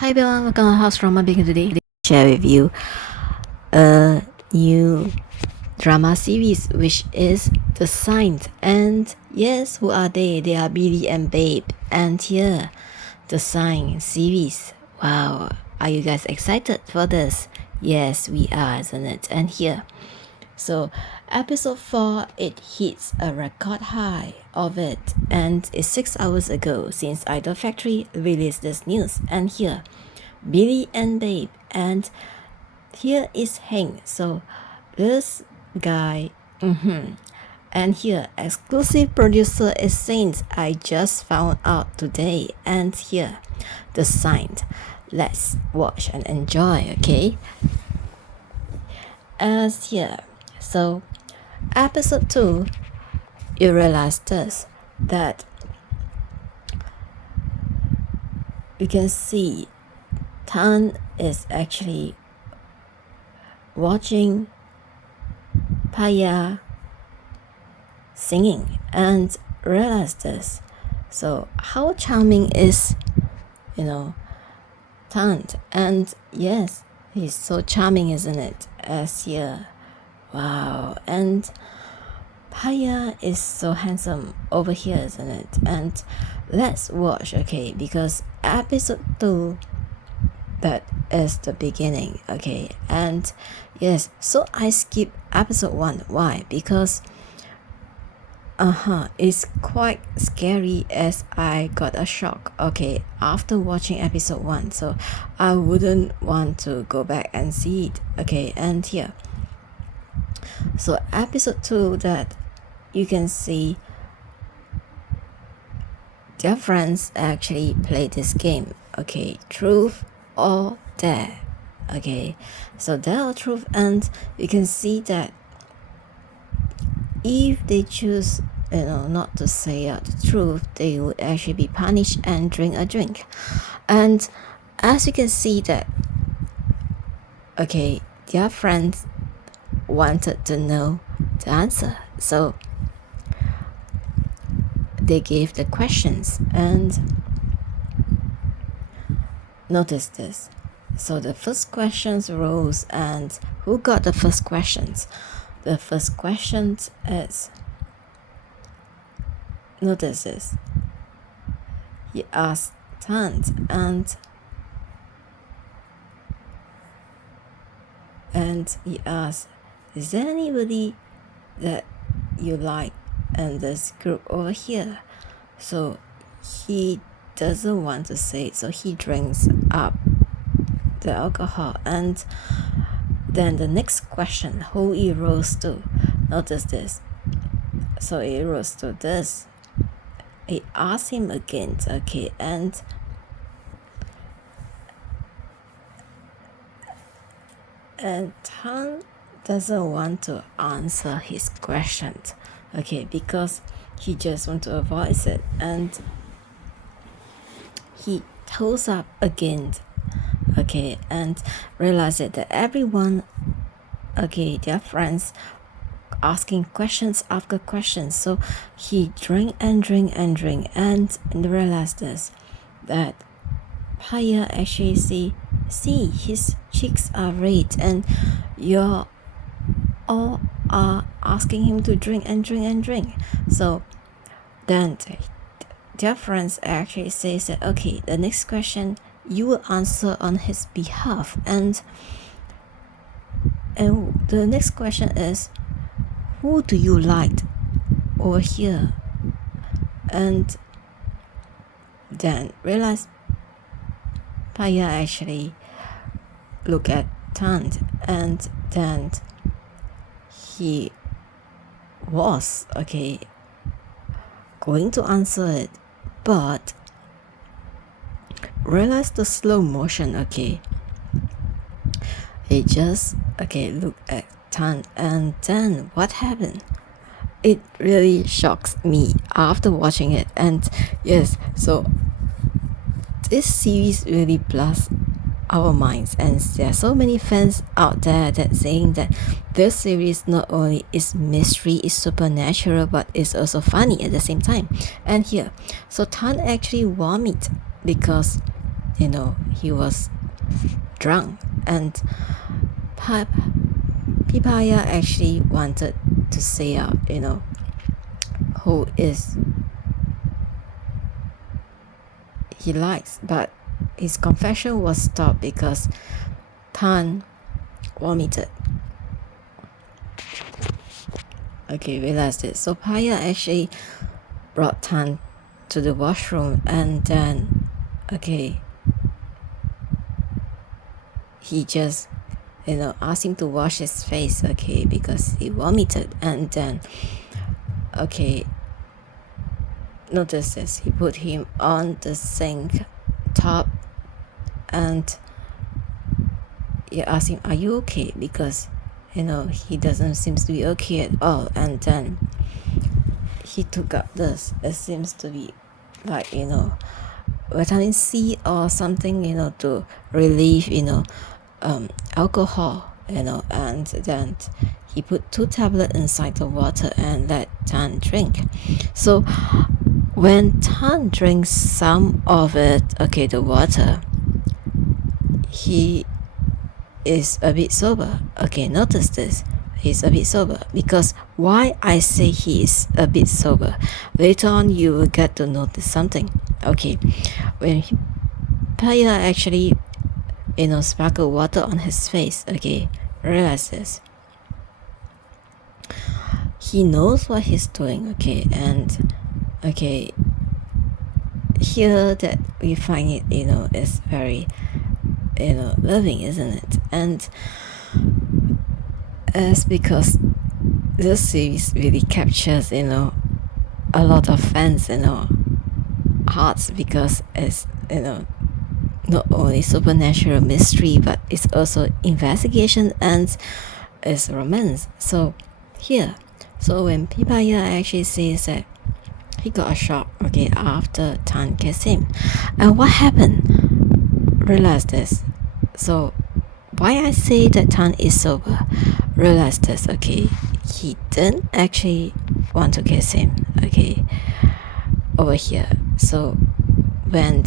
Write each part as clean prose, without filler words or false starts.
Hi everyone, welcome to House Drama Begin today. Share with you a new drama series which is The Sign. And yes, who are they? They are Billy and Babe. And here, The Sign series. Wow, are you guys excited for this? Yes, we are, isn't it? And here, so episode 4, it hits a record high of it, and it's 6 hours ago since Idol Factory released this news. And here, Billy and Babe, and here is Heng. So this guy, and here exclusive producer is Saint. I just found out today. And here, The Sign. Let's watch and enjoy, okay? As here, so episode 2, you realize this, that you can see Tharn is actually watching Phaya singing and realize this. So how charming is, Tharn? And yes, he's so charming, isn't it? As here, wow. And Phaya is so handsome over here, isn't it? And let's watch, okay? Because episode 2, that is the beginning, okay? And yes, so I skip episode 1. Why? Because it's quite scary, as I got a shock, okay, after watching episode 1. So I wouldn't want to go back and see it, okay? And here, so episode 2, that you can see their friends actually play this game, okay? Truth or dare, okay? So dare or truth, and you can see that if they choose, not to say the truth, they would actually be punished and drink a drink. And as you can see that, okay, their friends wanted to know the answer, so they gave the questions. And notice this, so the first questions rose, and who got the first questions? The first question is, notice this, he asked Tharn, and he asked, is there anybody that you like in this group over here? So he doesn't want to say it, so he drinks up the alcohol. And then the next question, who he rose to? Notice this, so he rose to this. He asked him again, okay? And Tharn doesn't want to answer his questions, okay, because he just want to avoid it. And he toes up again, okay, and realized that everyone, okay, their friends asking questions after questions. So he drank and realized this, that Phaya actually see his cheeks are red, and you're all are asking him to drink. So then their friends actually says that, okay, the next question you will answer on his behalf. And the next question is, who do you like over here? And then realize Phaya actually look at Tharn, and then he was, okay, going to answer it, but realize the slow motion, okay, he just, okay, look at Tharn. And then what happened? It really shocks me after watching it. And yes, so this series really blasts our minds, and there are so many fans out there that saying that this series not only is mystery, is supernatural, but it's also funny at the same time. And here, so Tharn actually vomit because he was drunk, and Phaya actually wanted to say out, who is he likes, but his confession was stopped because Tharn vomited. Okay, realize this. So Phaya actually brought Tharn to the washroom, and then he just asked him to wash his face, because he vomited, and then notice this, he put him on the sink top, and he asked him, are you okay? Because he doesn't seem to be okay at all, and then he took up this, it seems to be like vitamin C or something, to relieve alcohol, and then he put 2 tablets inside the water and let Tharn drink. So when Tharn drinks some of it, the water, he is a bit sober. Notice this, he's a bit sober. Because why I say he is a bit sober, later on you will get to notice something. When Phaya actually sparkle water on his face, realize this, he knows what he's doing, and here that we find it, is very loving, isn't it? And as because this series really captures a lot of fans hearts, because it's not only supernatural mystery, but it's also investigation and it's romance. So when Phaya actually says that he got a shock after Tharn kissed him, and what happened, realize this. So why I say that Tharn is sober, realize this, he didn't actually want to kiss him, over here. So when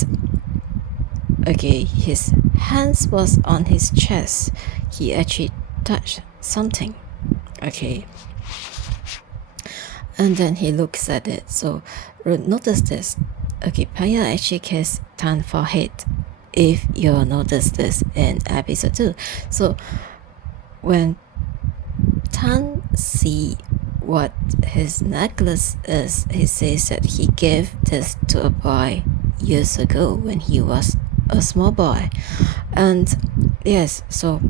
his hands was on his chest, he actually touched something, and then he looks at it. So notice this, Phaya actually kissed Tharn's forehead, if you notice this in episode 2. So when Tharn see what his necklace is, he says that he gave this to a boy years ago when he was a small boy. And yes, so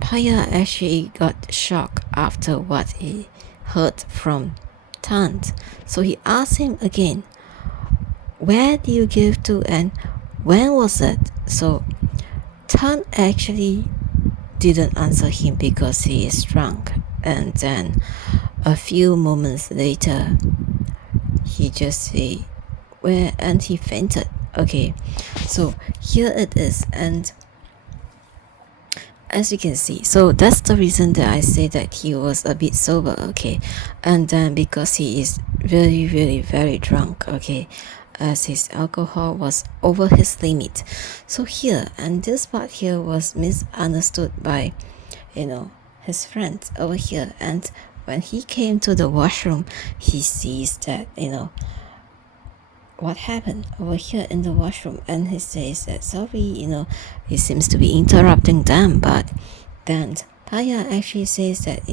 Phaya actually got shocked after what he heard from Tharn. So he asked him again, where do you give to and when was it? So Tharn actually didn't answer him because he is drunk, and then a few moments later he just say where, and he fainted. So here it is, and as you can see, so that's the reason that I say that he was a bit sober, and then because he is really, really very drunk, as his alcohol was over his limit. So here, and this part here was misunderstood by his friends over here, and when he came to the washroom, he sees that what happened over here in the washroom, and he says that sorry, he seems to be interrupting them, but then Phaya actually says that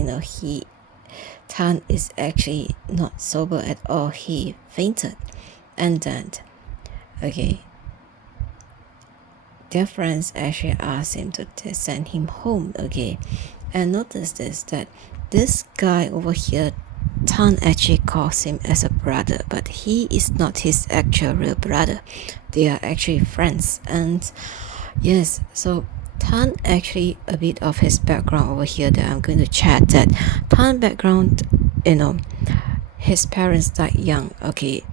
Tharn is actually not sober at all, he fainted. And then their friends actually asked him to send him home, and notice this, that this guy over here, Tharn actually calls him as a brother, but he is not his actual real brother. They are actually friends. And yes, so Tharn actually, a bit of his background over here that I'm going to chat, that Tharn background, his parents died young, it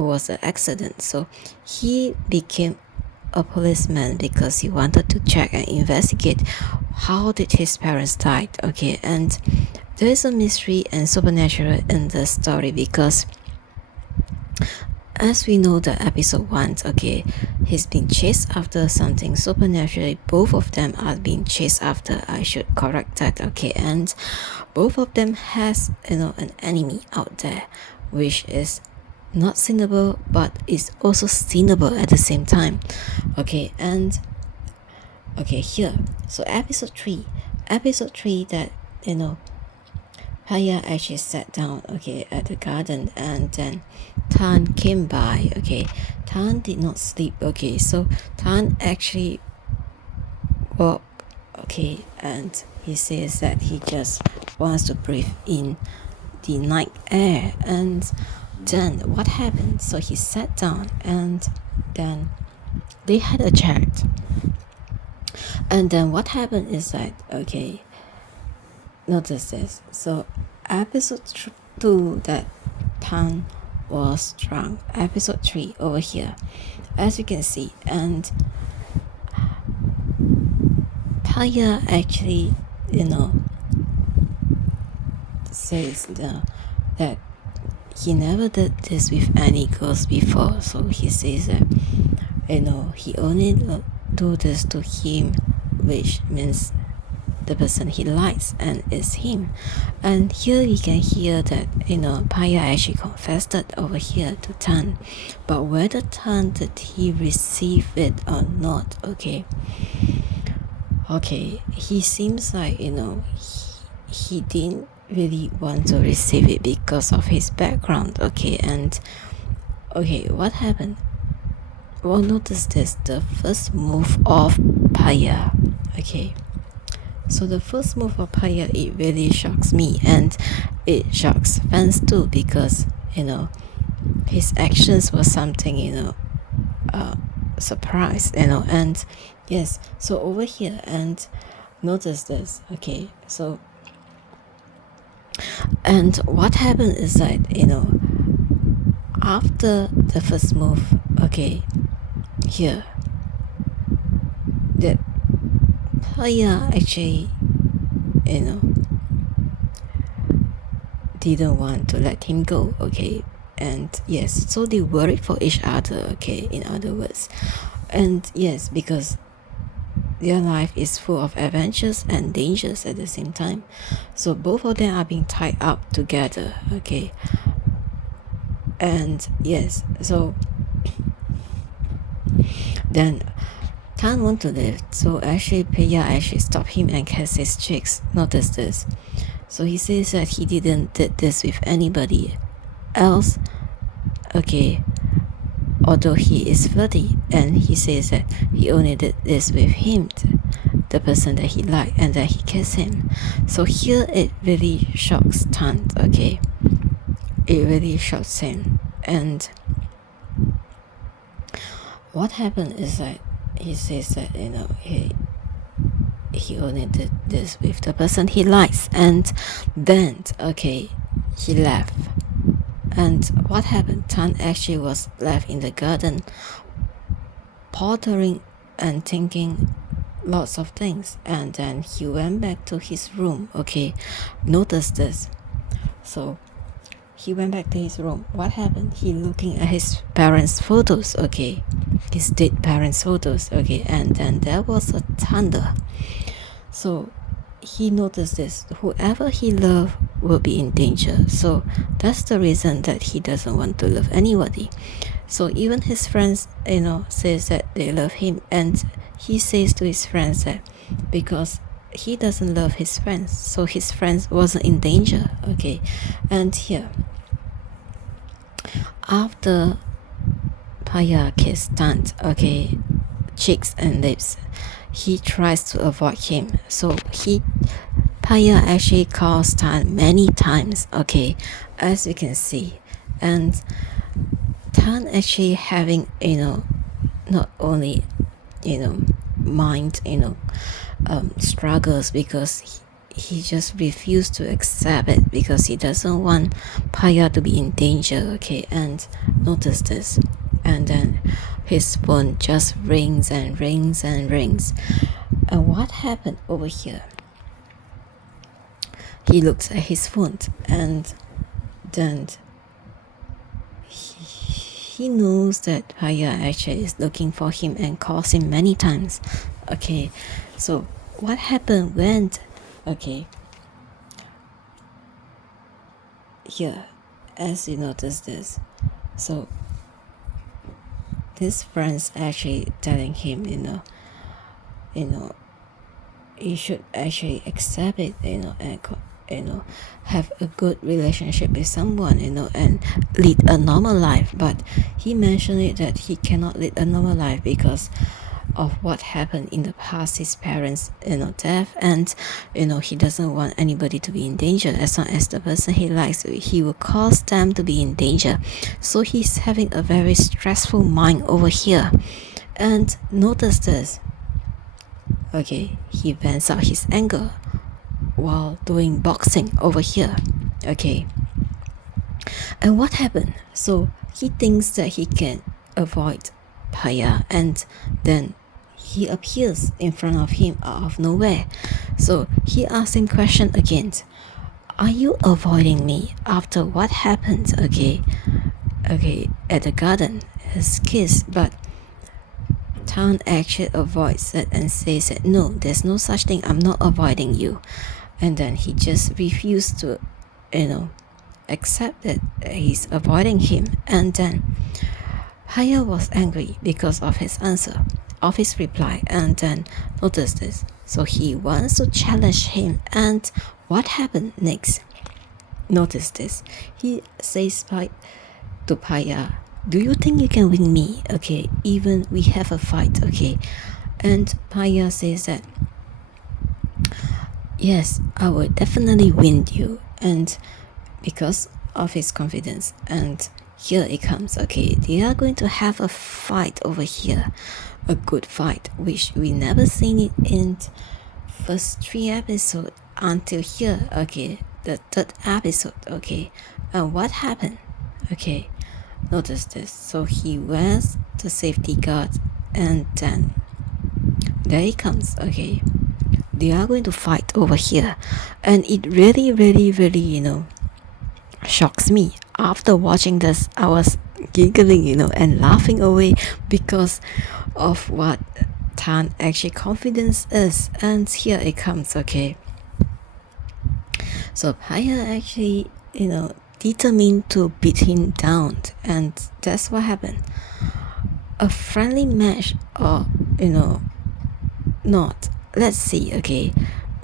was an accident. So he became a policeman because he wanted to check and investigate how did his parents died, and there is a mystery and supernatural in the story, because as we know the episode 1, okay, he's been chased after something supernaturally. Both of them are being chased after, I should correct that, okay, and both of them has, an enemy out there, which is not sinnable, but is also sinnable at the same time, okay, and okay, here, so episode 3 that, Phaya actually sat down, okay, at the garden, and then Tharn came by, okay. Tharn did not sleep, okay, so Tharn actually woke, okay, and he says that he just wants to breathe in the night air. And then what happened? So he sat down, and then they had a chat. And then what happened is that, okay, notice this. So episode 2 that Tharn was drunk. Episode 3 over here, as you can see, and Phaya actually, says that he never did this with any girls before. So he says that, he only do this to him, which means the person he likes, and is him. And here we can hear that, Phaya actually confessed it over here to Tharn, but whether Tharn did he receive it or not, okay, he seems like, he didn't really want to receive it because of his background, okay. And okay, what happened? Well, notice this, the first move of Phaya, okay. So the first move of Phaya, it really shocks me, and it shocks fans too, because, his actions were something, surprise, and yes, so over here, and notice this, okay, so, and what happened is that, after the first move, okay, here, that Phaya actually, didn't want to let him go, okay, and yes, so they worried for each other, okay, in other words, and yes, because their life is full of adventures and dangers at the same time, so both of them are being tied up together, okay, and yes, so then Tharn want to live, so actually Phaya actually stopped him and kissed his cheeks. Notice this. So he says that he didn't did this with anybody else, okay, although he is flirty, and he says that he only did this with him, the person that he liked, and that he kissed him. So here it really shocks Tharn, okay, it really shocks him. And what happened is that he says that, he only did this with the person he likes, and then, okay, he left. And what happened? Tharn actually was left in the garden, pottering and thinking lots of things, and then he went back to his room, okay, notice this. So he went back to his room. What happened? He looking at his parents' photos, okay, his dead parents' photos, okay, and then there was a thunder. So he noticed this, whoever he loved will be in danger. So that's the reason that he doesn't want to love anybody. So even his friends, says that they love him, and he says to his friends that because he doesn't love his friends, so his friends wasn't in danger, okay. And here, after Phaya kissed Tharn, okay, cheeks and lips, he tries to avoid him. So Phaya actually calls Tharn many times, okay, as you can see. And Tharn actually having, not only, mind, struggles, because he just refused to accept it, because he doesn't want Phaya to be in danger, okay. And notice this, and then his phone just rings and rings and rings. And what happened over here? He looks at his phone, and then he knows that Phaya actually is looking for him and calls him many times. Okay, so what happened when, okay, here, as you notice this, so his friends actually telling him, you should actually accept it, and have a good relationship with someone, and lead a normal life. But he mentioned it that he cannot lead a normal life because of what happened in the past, his parents, death, and he doesn't want anybody to be in danger. As long as the person he likes, he will cause them to be in danger. So he's having a very stressful mind over here. And notice this, okay, he vents out his anger while doing boxing over here. Okay, and what happened? So he thinks that he can avoid Phaya, and then he appears in front of him out of nowhere. So he asks him question again. Are you avoiding me after what happened? Okay, at the garden, his kiss. But Tharn actually avoids it and says that no, there's no such thing. I'm not avoiding you. And then he just refused to, accept that he's avoiding him. And then Phaya was angry because of his answer, of his reply, and then notice this. So he wants to challenge him, and what happened next? Notice this. He says to Phaya, do you think you can win me? Okay, even we have a fight, okay? And Phaya says that, yes, I will definitely win you. And because of his confidence, and here it comes, okay, they are going to have a fight over here, a good fight, which we never seen it in first 3 episodes until here, okay, the 3rd episode, okay. And what happened? Okay, notice this. So he wears the safety guard, and then there he comes, okay. They are going to fight over here, and it really, really, really, shocks me. After watching this, I was giggling, and laughing away because of what Tharn actually confidence is. And here it comes, okay. So Phaya actually, determined to beat him down, and that's what happened. A friendly match, or not. Let's see, okay.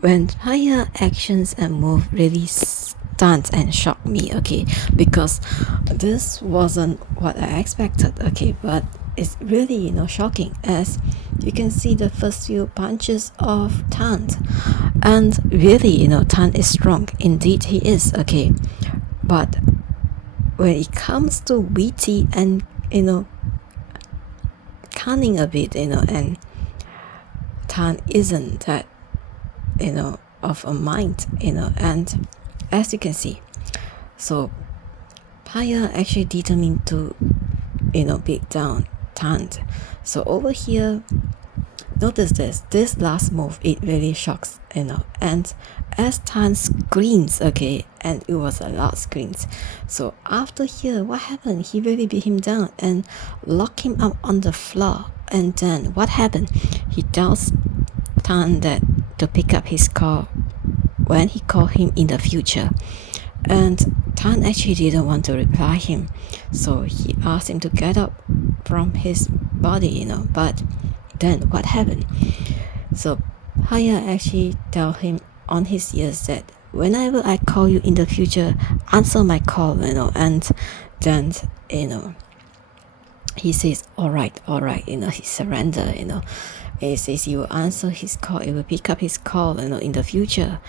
When Phaya actions and move really stunned and shocked me, okay, because this wasn't what I expected, okay, but it's really, shocking, as you can see the first few punches of Tharn, and really, Tharn is strong, indeed he is, okay, but when it comes to witty and, cunning a bit, and Tharn isn't that, of a mind, and as you can see, so Phaya actually determined to, beat down Tharn. So over here, notice this last move, it really shocks, and as Tharn screams, okay, and it was a loud screams. So after here, what happened? He really beat him down and locked him up on the floor. And then what happened? He tells Tharn that to pick up his call when he called him in the future. And Tharn actually didn't want to reply him, so he asked him to get up from his body, but then what happened? So Phaya actually tell him on his ears that whenever I call you in the future, answer my call, and then, he says, all right, he surrender, he says he will answer his call, he will pick up his call, in the future.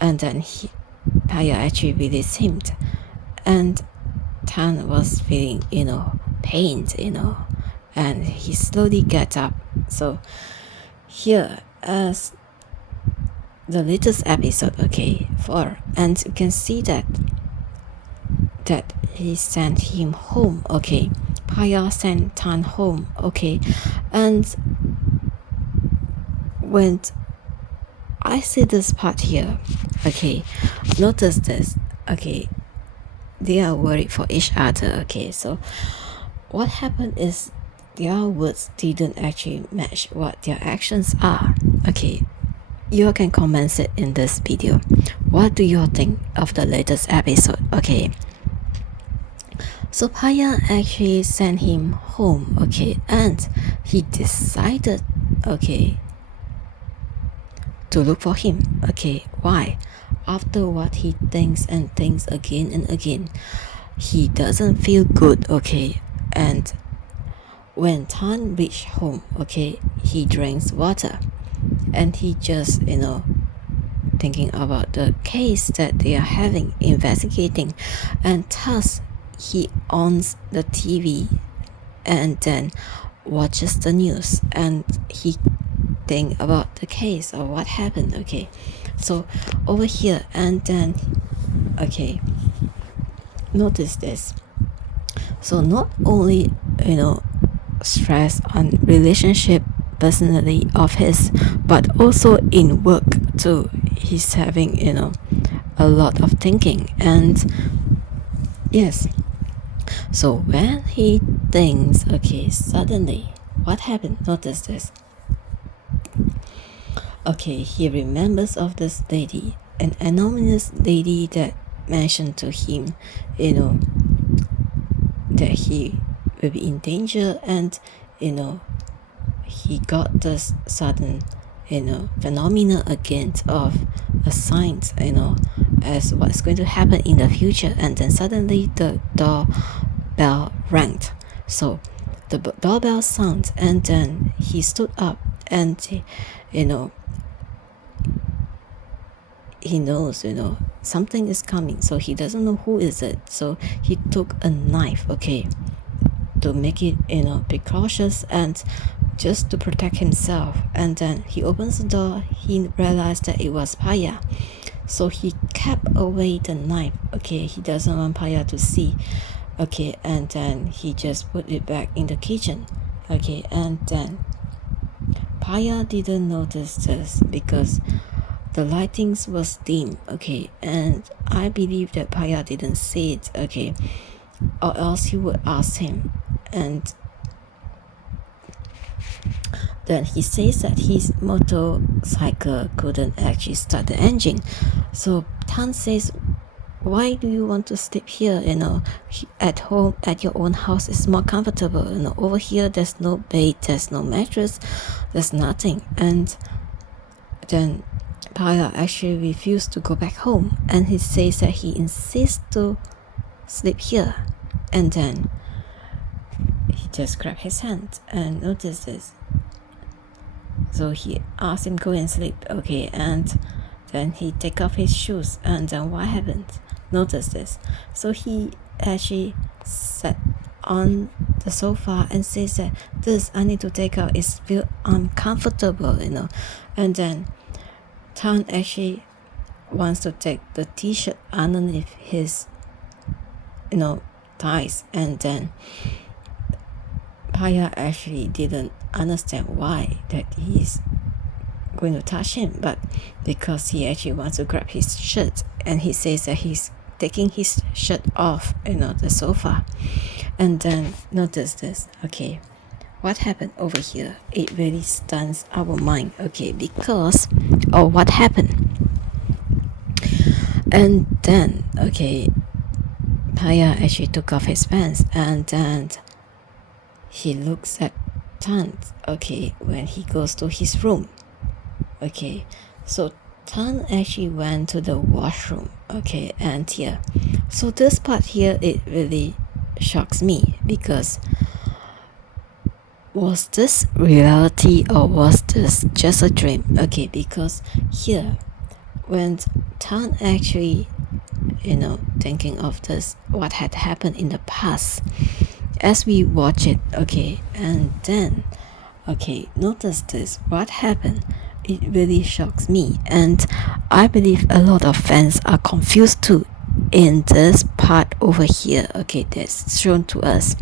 And then Phaya actually released him, and Tharn was feeling, pain, and he slowly gets up. So here, as the latest episode, okay, 4, and you can see that he sent him home, okay. Phaya sent Tharn home, okay. And when I see this part here, okay, notice this, okay, they are worried for each other, okay. So what happened is their words didn't actually match what their actions are. Okay, you can comment it in this video. What do you think of the latest episode? Okay, so Phaya actually sent him home, okay, and he decided, okay, to look for him. Okay, why? After what he thinks and thinks again and again, he doesn't feel good, okay, and when Tharn reached home, okay, he drinks water and he just, thinking about the case that they are having, investigating, and thus he owns the TV and then watches the news and he think about the case or what happened. Okay, so over here, and then okay, notice this. So not only stress on relationship personally of his, but also in work too, he's having a lot of thinking. And yes, so when he thinks, okay, suddenly what happened? Notice this. Okay, he remembers of this lady, an anonymous lady that mentioned to him that he will be in danger, and he got this sudden phenomena again of a sign as what's going to happen in the future. And then suddenly the doorbell rang. So the doorbell sounds, and then he stood up, and he knows something is coming, so he doesn't know who is it. So he took a knife, okay, to make it be cautious and just to protect himself. And then he opens the door, he realized that it was Phaya, so he kept away the knife. Okay, he doesn't want Phaya to see. Okay, and then he just put it back in the kitchen. Okay, and then Phaya didn't notice this because the lightings was dim. Okay, and I believe that Phaya didn't see it. Okay, or else he would ask him. And then he says that his motorcycle couldn't actually start the engine. So Tharn says, why do you want to sleep here? At home, at your own house is more comfortable. Over here there's no bed, there's no mattress, there's nothing. And then Phaya actually refused to go back home, and he says that he insists to sleep here. And then he just grabbed his hand and noticed this. So he asked him go and sleep. Okay, and then he take off his shoes, and then what happened? Notice this. So he actually sat on the sofa and says that this I need to take out, it's feel uncomfortable. And then Tharn actually wants to take the t-shirt underneath his thighs, and then Phaya actually didn't understand why that he's going to touch him, but because he actually wants to grab his shirt, and he says that he's taking his shirt off the sofa. And then notice this. Okay, what happened over here? It really stuns our mind. Okay, because of what happened. And then okay, Phaya actually took off his pants, and then he looks at Tharn, okay, when he goes to his room. Okay, so Tharn actually went to the washroom. Okay, and here, so this part here, it really shocks me, because was this reality or was this just a dream? Okay, because here, when Tharn actually thinking of this, what had happened in the past, as we watch it, okay, and then okay, notice this, what happened. It really shocks me, and I believe a lot of fans are confused too in this part over here. Okay, that's shown to us.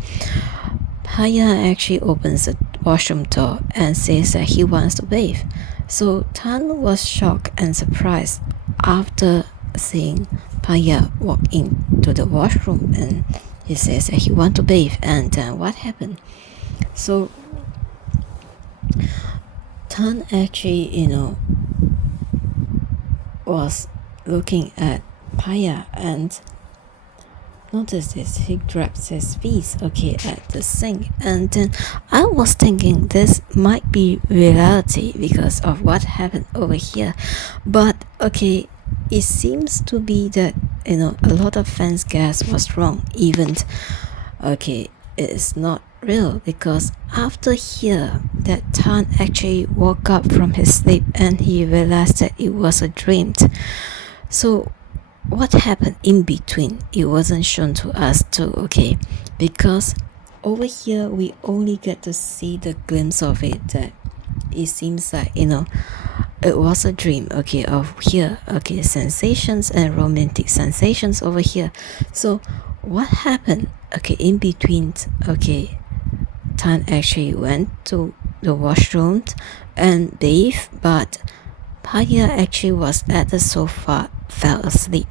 Phaya actually opens the washroom door and says that he wants to bathe. So Tharn was shocked and surprised after seeing Phaya walk into the washroom, and he says that he want to bathe, and what happened? So Tharn actually, was looking at Phaya, and notice this, he grabs his feet, at the sink, and then I was thinking this might be reality because of what happened over here, but it seems to be that a lot of fans guess was wrong, even it is not real, because after here that Tharn actually woke up from his sleep and he realized that it was a dream. So what happened in between, it wasn't shown to us too, because over here we only get to see the glimpse of it, that it seems like it was a dream, of here, sensations and romantic sensations over here. So what happened, in between, Tharn actually went to the washroom and bathed, but Phaya actually was at the sofa, fell asleep,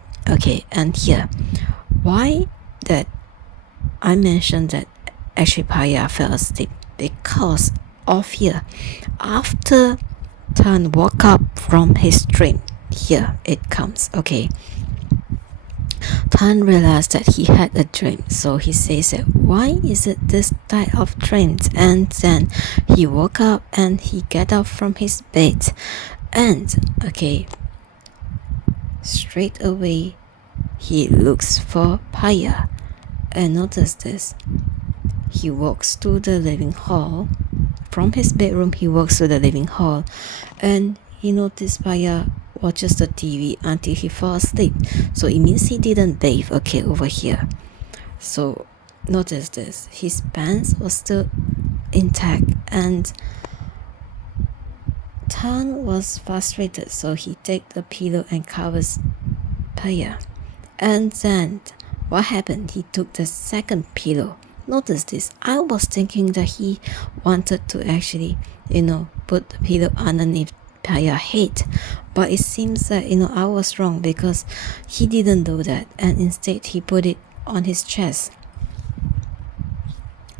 and here, why that I mentioned that actually Phaya fell asleep, because of here, after Tharn woke up from his dream, here it comes, Tharn realized that he had a dream, so he says that why is it this type of dreams, and then he woke up and he get up from his bed, and straight away he looks for Phaya, and notice this, he walks to the living hall. From his bedroom he walks to the living hall, and he noticed Phaya watches the TV until he falls asleep, so it means he didn't bathe, over here. So notice this, his pants was still intact, and Tharn was frustrated, so he take the pillow and covers Phaya, and then what happened, he took the second pillow. Notice this, I was thinking that he wanted to actually put the pillow underneath Phaya's head, but it seems that I was wrong, because he didn't do that, and instead he put it on his chest.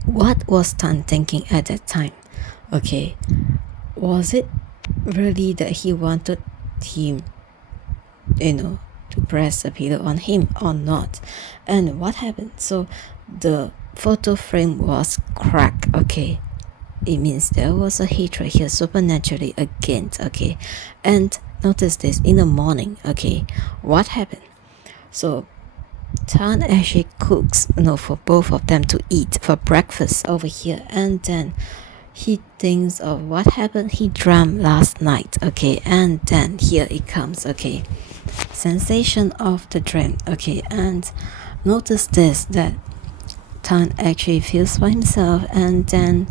What was Tharn thinking at that time? Was it really that he wanted him to press a pillow on him or not? And what happened? So the photo frame was cracked, it means there was a hatred here supernaturally against, and notice this, in the morning, what happened? So Tharn actually cooks for both of them to eat for breakfast over here, and then he thinks of what happened he dreamt last night, and then here it comes, sensation of the dream, and notice this, that Tharn actually feels for himself, and then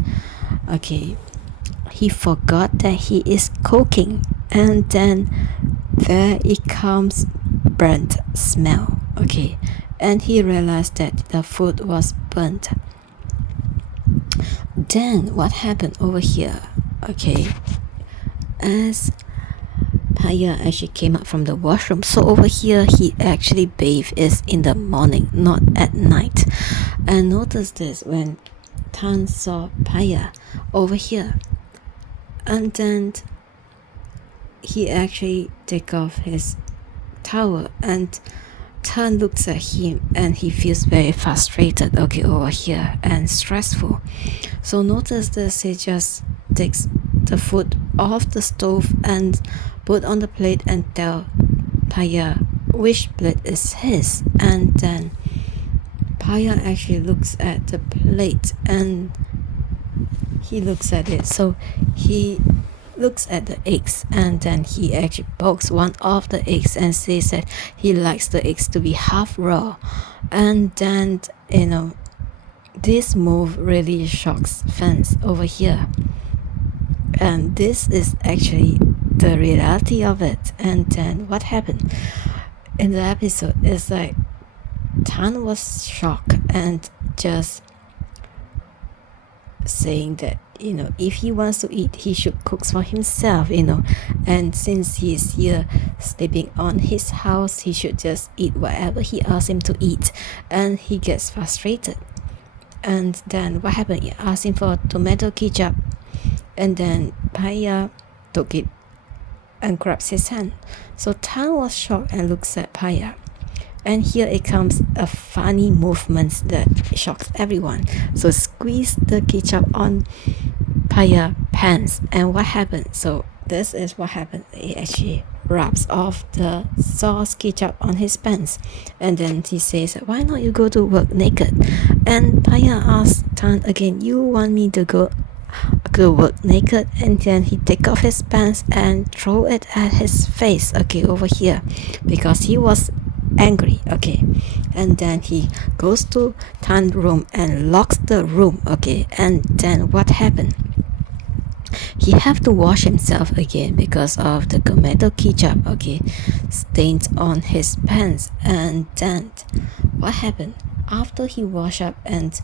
he forgot that he is cooking, and then there it comes burnt smell, and he realized that the food was burnt. Then what happened over here, as Phaya actually came up from the washroom, so over here he actually bathed is in the morning, not at night. And notice this, when Tharn saw Phaya over here, and then he actually take off his towel, and Tharn looks at him and he feels very frustrated, over here, and stressful. So notice this, he just takes the food off the stove and put on the plate and tell Phaya which plate is his, and then Phaya actually looks at the plate and he looks at it, so he looks at the eggs, and then he actually pokes one of the eggs and says that he likes the eggs to be half raw, and then this move really shocks fans over here, and this is actually the reality of it. And then what happened in the episode is like Tharn was shocked and just saying that if he wants to eat, he should cook for himself, and since he is here sleeping on his house, he should just eat whatever he asks him to eat. And he gets frustrated, and then what happened? He asked him for tomato ketchup, and then Phaya took it and grabs his hand. So Tharn was shocked and looks at Phaya. And here it comes a funny movement that shocks everyone. So squeeze the ketchup on Phaya pants, and what happened? So this is what happened. He actually rubs off the sauce ketchup on his pants, and then he says, why not you go to work naked? And Phaya asks Tharn again, you want me to go work naked? And then he take off his pants and throw it at his face, over here, because he was angry, and then he goes to Tharn's room and locks the room, and then what happened? He have to wash himself again because of the tomato ketchup, stained on his pants. And then what happened? After he wash up and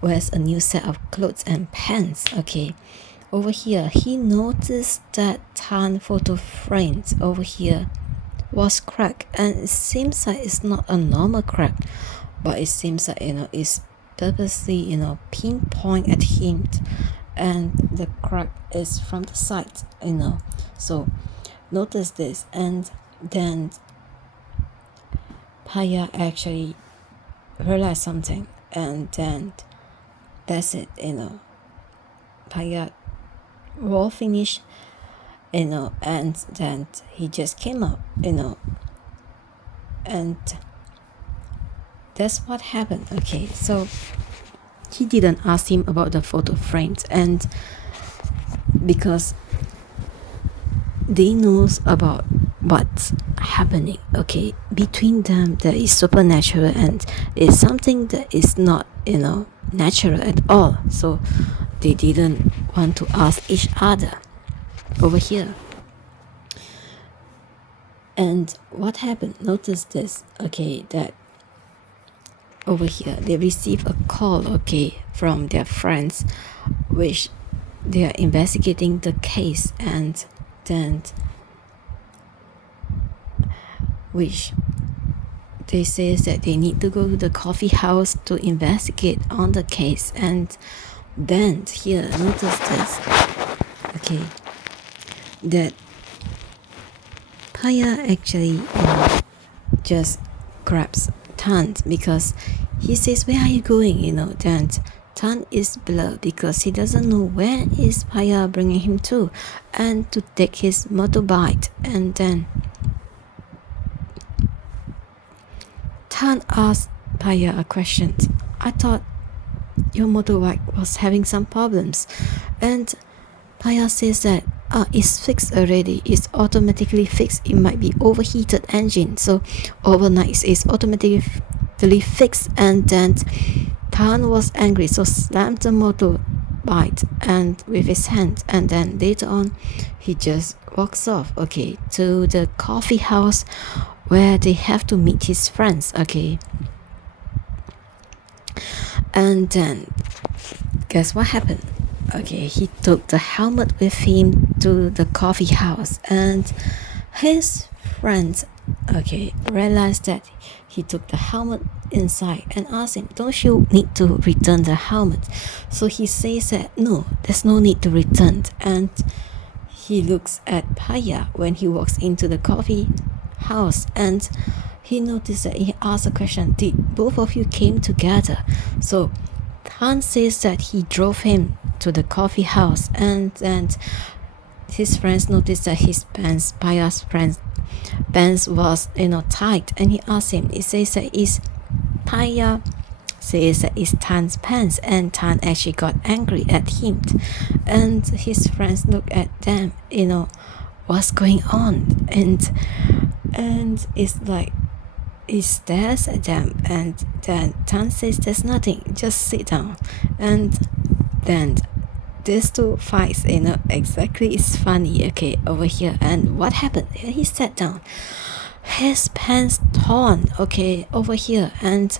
wears a new set of clothes and pants, over here he noticed that Tharn photo frames over here was cracked, and it seems like it's not a normal crack, but it seems like it's purposely pinpoint at him, and the crack is from the side, so notice this. And then Phaya actually realized something, and then that's it, Phaya all finished, and then he just came up, and that's what happened. So he didn't ask him about the photo frames, and because they knows about what's happening, between them, there is supernatural, and it's something that is not natural at all, so they didn't want to ask each other over here. And what happened? Notice this, that over here they receive a call, from their friends, which they are investigating the case, and then which they say that they need to go to the coffee house to investigate on the case. And then here, notice this, that Phaya actually just grabs Tharn, because he says, where are you going? Then Tharn is blurred because he doesn't know where is Phaya bringing him to, and to take his motorbike. And then Tharn asked Phaya a question. I thought your motorbike was having some problems. And Phaya says that it's fixed already. It's automatically fixed. It might be overheated engine. So overnight it's automatically fixed. And then Tharn was angry, so slammed the motorbike and with his hand. And then later on, he just walks off, to the coffee house where they have to meet his friends, And then guess what happened? He took the helmet with him to the coffee house, and his friends realized that he took the helmet inside and asked him, don't you need to return the helmet? So he says that no, there's no need to return. And he looks at Phaya when he walks into the coffee house, and he noticed that he asked a question, did both of you came together? So Tharn says that he drove him to the coffee house, and then his friends noticed that his pants, Phaya's friends' pants was tight, and he asked him, he says that is Phaya says that it's Tharn's pants, and Tharn actually got angry at him, and his friends look at them, what's going on, and it's like he stares at them, and then Tharn says there's nothing, just sit down. And then these two fights, exactly, it's funny, over here. And what happened? He sat down, his pants torn, over here, and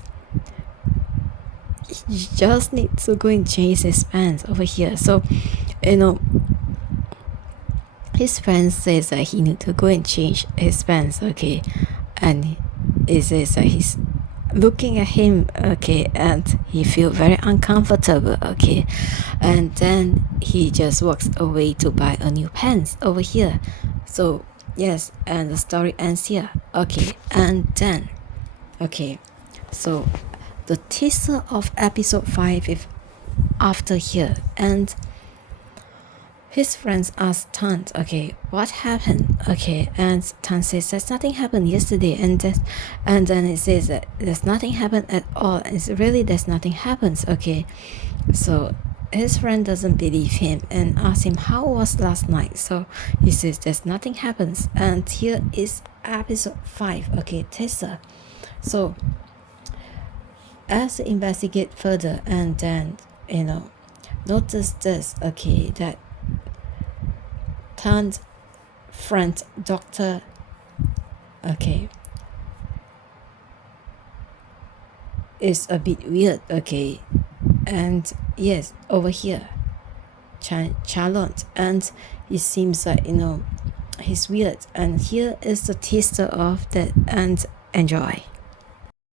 just need to go and change his pants over here. So his friend says that he need to go and change his pants, okay, and it says that he's looking at him, okay, and he feel very uncomfortable, okay, and then he just walks away to buy a new pants over here. So yes, and the story ends here, okay, and then okay, so the teaser of episode 5 is after here, and his friends ask Tharn, okay, what happened? Okay, and Tharn says there's nothing happened yesterday, and then it says that there's nothing happened at all. It's really there's nothing happens, okay. So his friend doesn't believe him and asks him how was last night. So he says there's nothing happens, and here is episode 5, okay, teaser. So as they investigate further, and then notice this, okay, that Tharn's friend doctor, okay, is a bit weird, okay, and yes, over here Charlotte, and it seems like he's weird, and here is the teaser of that, and enjoy.